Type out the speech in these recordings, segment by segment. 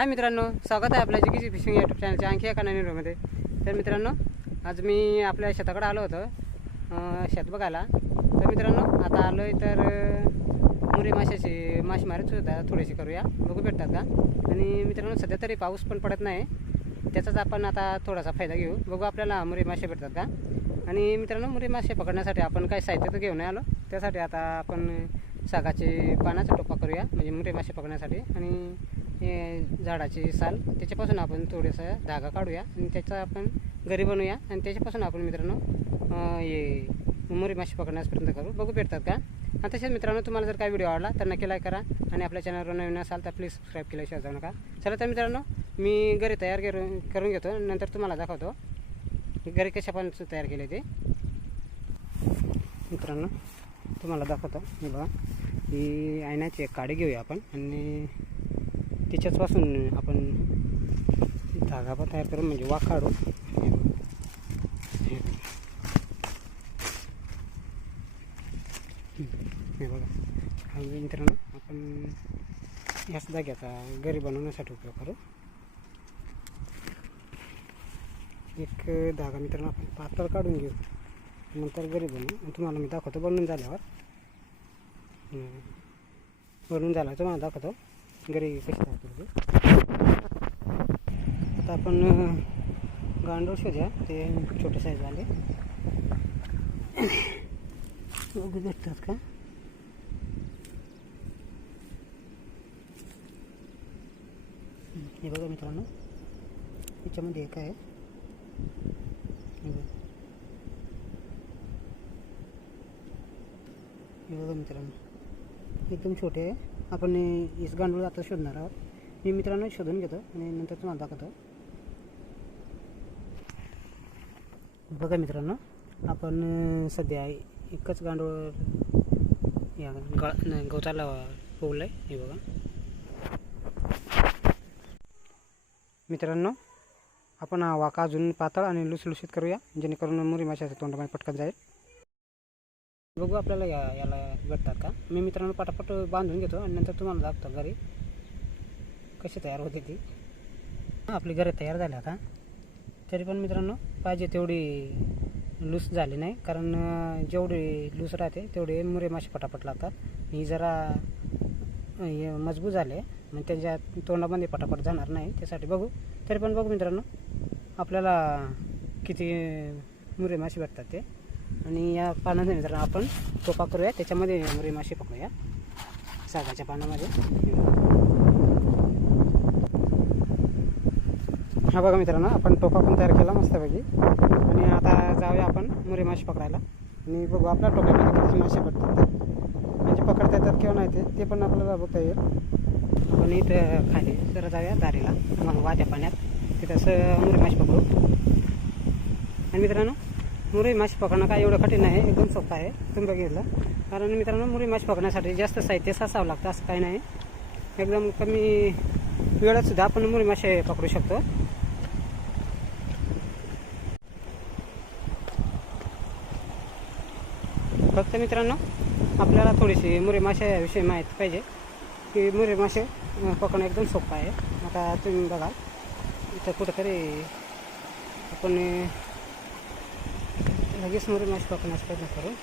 हाय मित्रांनो स्वागत आहे आपल्या जिकीची फिशिंग यूट्यूब चॅनलच्या आणखी एका नवीन व्हिडिओमध्ये तर मित्रांनो आज मी आपल्या शेताकडे आलो होतो शेत बघायला. तर मित्रांनो आता आलो आहे तर मुरी माशाची मासेमारी सुद्धा थोडीशी करूया. बघू भेटतात का? आणि मित्रांनो सध्या तरी पाऊस पण पडत नाही. त्याचाच आपण आता थोडासा फायदा घेऊ. बघू आपल्याला मुरी मासे भेटतात का? आणि मित्रांनो मुरी मासे पकडण्यासाठी आपण काही साहित्य तर घेऊन नाही आलो. त्यासाठी आता आपण सागाचे पानाचा टोपा करूया म्हणजे मुरे मासे पकडण्यासाठी. आणि हे झाडाची साल त्याच्यापासून आपण थोडंसं धागा काढूया आणि त्याचा आपण घरी बनवूया. आणि त्याच्यापासून आपण मित्रांनो हे मुरी मासे पकडण्यासपर्यंत करू. बघू भेटतात का? आणि तसेच मित्रांनो तुम्हाला जर काही व्हिडिओ आवडला तर नक्की लाईक करा आणि आपल्या चॅनलवर नवीन असाल तर प्लीज सबस्क्राईब केल्याशिवाय जाऊ नका. चला तर मित्रांनो मी घरी तयार करून करून घेतो. नंतर तुम्हाला दाखवतो घरी कशा पण तयार केले ते. मित्रांनो तुम्हाला दाखवतो. मी बघा ही आयनाची एक काडी घेऊया आपण आणि त्याच्याचपासून आपण धागा पण तयार करू म्हणजे वाक काढू. हे. बघा. मित्रांनो आपण याच धाग्याचा घरी बनवण्यासाठी उपयोग करू. एक धागा मित्रांनो आपण पातळ काढून घेऊ. नंतर घरी बनवू. तुम्हाला मी दाखवतो बनवून झाल्यावर. बनवून झाला तुम्हाला दाखवतो. घरी कशी आता आपण गांडूळ शोधूया. ते छोटे साईज आले बघू भेटतात का? हे बघा मित्रांनो. याच्यामध्ये एक आहे. हे बघा. मित्रांनो. एकदम छोटे आहे. आपण इस गांडूळ आता शोधणार आहोत. मी मित्रांनो शोधून घेतो आणि नंतर तुम्हाला दाखवतो. बघा मित्रांनो आपण सध्या एकच गांडूळ या गा गवताला पोवलं आहे हे बघा. मित्रांनो आपण हा वाका अजून पातळ आणि लुसलुसीत करूया जेणेकरून मुरी माशाचं तोंडामध्ये पटकन जाईल. बघू आपल्याला या याला भेटतात का? मी मित्रांनो पटापट बांधून घेतो आणि नंतर तुम्हाला दाखवतो घरी. कशी तयार होते ती? आपली घरे तयार झाली आता. तरी पण मित्रांनो पाहिजे तेवढी लूस झाली नाही. कारण जेवढी लूस राहते तेवढे मुरे मासे पटापट लागतात. ही जरा हे मजबूत झाले. मग त्यांच्या तोंडामध्ये पटापट जाणार नाही. त्यासाठी बघू. तरी पण बघू मित्रांनो आपल्याला किती मुरे मासे भेटतात ते. आणि या पानाने मित्रांनो आपण टोपा करूया. त्याच्यामध्ये मुरे मासे पकडूया. सागाच्या पानामध्ये. हा बघा मित्रांनो आपण टोका पण तयार केला मस्तपैकी. आणि आता जाऊया आपण मुरे मासे पकडायला. आणि बघू आपल्या टोक्यामध्ये किती मासे पडतात म्हणजे पकडता येतात किंवा नाही ते ते पण आपल्याला बघता येईल. आपण इथं खाली जरा जाऊया दारीला मग वाद्या पाण्यात. तिथं असं मुरे मासे पकडू. आणि मित्रांनो मुरी मासे पकडणं काय एवढं कठीण नाही एकदम सोपं आहे तुम्ही बघितलं. कारण मित्रांनो मुरी मासे पकडण्यासाठी जास्त साहित्य असावं लागतं असं काही नाही. एकदम कमी वेळातसुद्धा आपण मुरी मासे पकडू शकतो. तर मित्रांनो आपल्याला थोडीशी मुरे माशाविषयी माहीत पाहिजे. की मुरे मासे पकडणं एकदम सोपं आहे. आता तुम्ही बघाल इथं कुठंतरी आपण लगेच मुरे मासे पकडण्याचा प्रयत्न करू.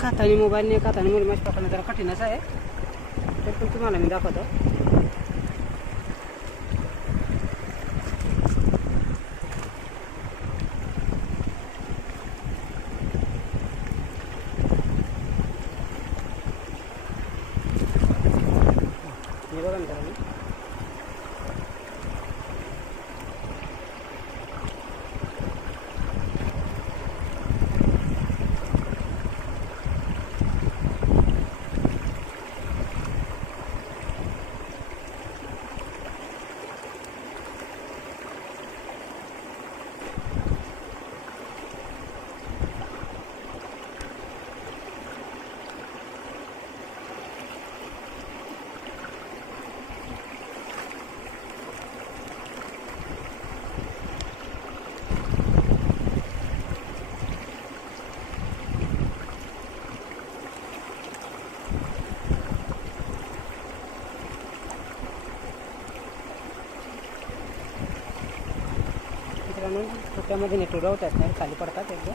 एक हाताने नाही एक हाताने मुली मासे पकडणं जरा कठीणच आहे. तर पण तुम्हाला मी दाखवतो. बघा मित्रांनो मित्रांनो त्यामध्ये नेट उडवतात नाही खाली पडतात एकदम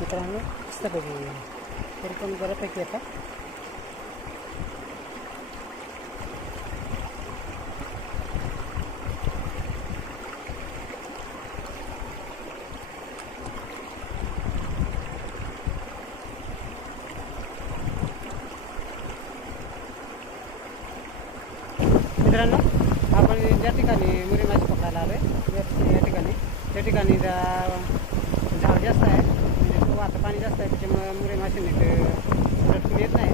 मित्रांनो मस्तपैकी. तरी पण बऱ्यापैकी येतात. मित्रांनो आपण ज्या ठिकाणी मुरी मासे पकडायला आलो आहे या ठिकाणी. त्या ठिकाणी जा- झाड जास्त आहे म्हणजे वाहतं पाणी जास्त आहे त्याच्यामुळे मुरे मासे नीट येत नाही.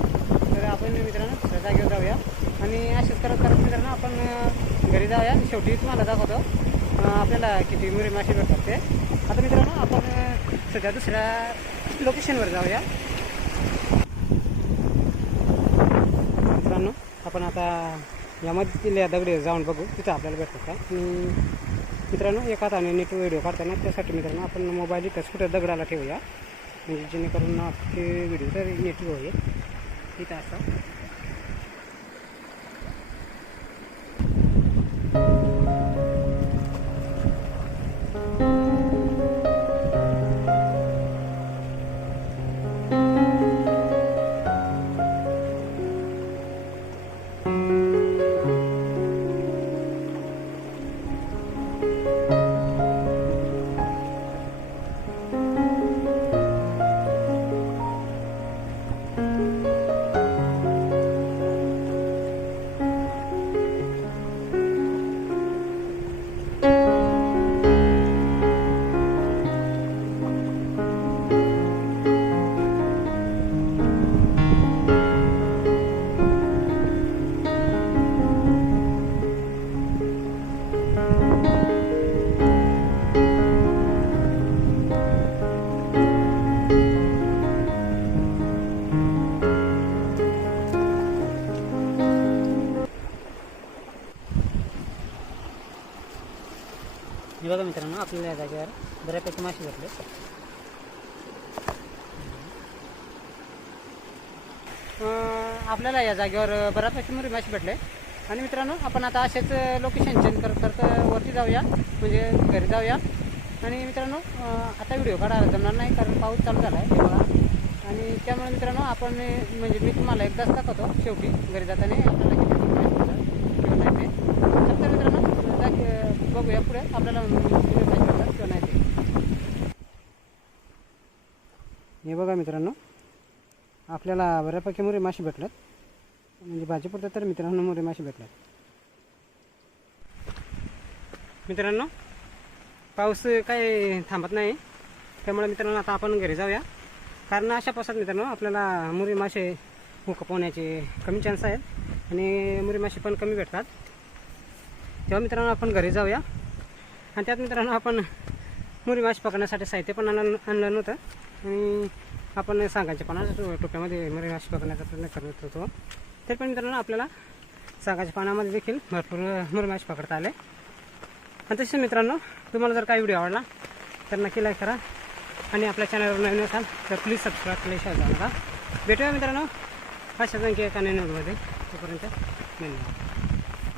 तर आपण मित्रांनो दुसऱ्या जागेवर जाऊया. आणि असेच करत करत मित्रांनो आपण घरी जाऊया. आणि शेवटी तुम्हाला दाखवतो आपल्याला किती मुरे मासे भेटतात ते. आता मित्रांनो आपण सध्या दुसऱ्या लोकेशनवर जाऊया. मित्रांनो आपण आता यामध्ये या दगडी जाऊन बघू. तिथं आपल्याला भेटतात का? आणि मित्रांनो एका हाताने नीट व्हिडिओ काढताना त्यासाठी मित्रांनो आपण मोबाईल इथं कुठं दगडाला ठेवूया. म्हणजे जेणेकरून आपले व्हिडिओ तर नीट होईल. तिथं असं. हे बघा मित्रांनो आपल्याला या जागेवर बऱ्यापैकी मासे भेटले. आपल्याला या जागेवर बऱ्यापैकी मुरी मासे भेटले. आणि मित्रांनो आपण आता असेच लोकेशन चेंज करत करत वरती जाऊया. म्हणजे घरी जाऊया. आणि मित्रांनो आता व्हिडिओ काढायला जमणार नाही कारण पाऊस चालू झाला आहे तेव्हा आणि त्यामुळे मित्रांनो आपण म्हणजे मी तुम्हाला एकदाच दाखवतो शेवटी घरी जाताना. आपल्याला किती मुरी मासे भेटतात किंवा नाही ते तर मित्रांनो जागे- बघूया पुढे. आपल्याला भेटतात किंवा नाही ते हे बघा मित्रांनो आपल्याला बऱ्यापैकी मुरी मासे भेटल्यात म्हणजे भाजीपुरतं तर मित्रांनो मुरी मासे भेटल्यात मित्रांनो पाऊस काही थांबत नाही. त्यामुळे मित्रांनो आता आपण घरी जाऊया. कारण अशा पावसात मित्रांनो आपल्याला मुरी मासे हुकपवण्याचे कमी चान्स आहेत. आणि मुरी मासे पण कमी भेटतात. तेव्हा मित्रांनो आपण घरी जाऊया. आणि त्यात मित्रांनो आपण मुरी मासे पकडण्यासाठी साहित्य पण आणलं आणलं नव्हतं. आणि आपण सांगायच्या पानाच्या टोप्यामध्ये मुरी मासे पकडण्याचा प्रयत्न करत होतो. तरी पण मित्रांनो आपल्याला सागाच्या पानामध्ये देखील भरपूर मुरी मासे पकडता आले. आणि तसेच मित्रांनो तुम्हाला जर काही व्हिडिओ आवडला तर नक्की लाईक करा. आणि आपल्या चॅनलवर नवीन असाल तर प्लीज सबस्क्राईब केले शेअर नका भेटूया मित्रांनो. अशाच आणखी एका नवीन व्हिडिओमध्ये तोपर्यंत धन्यवाद.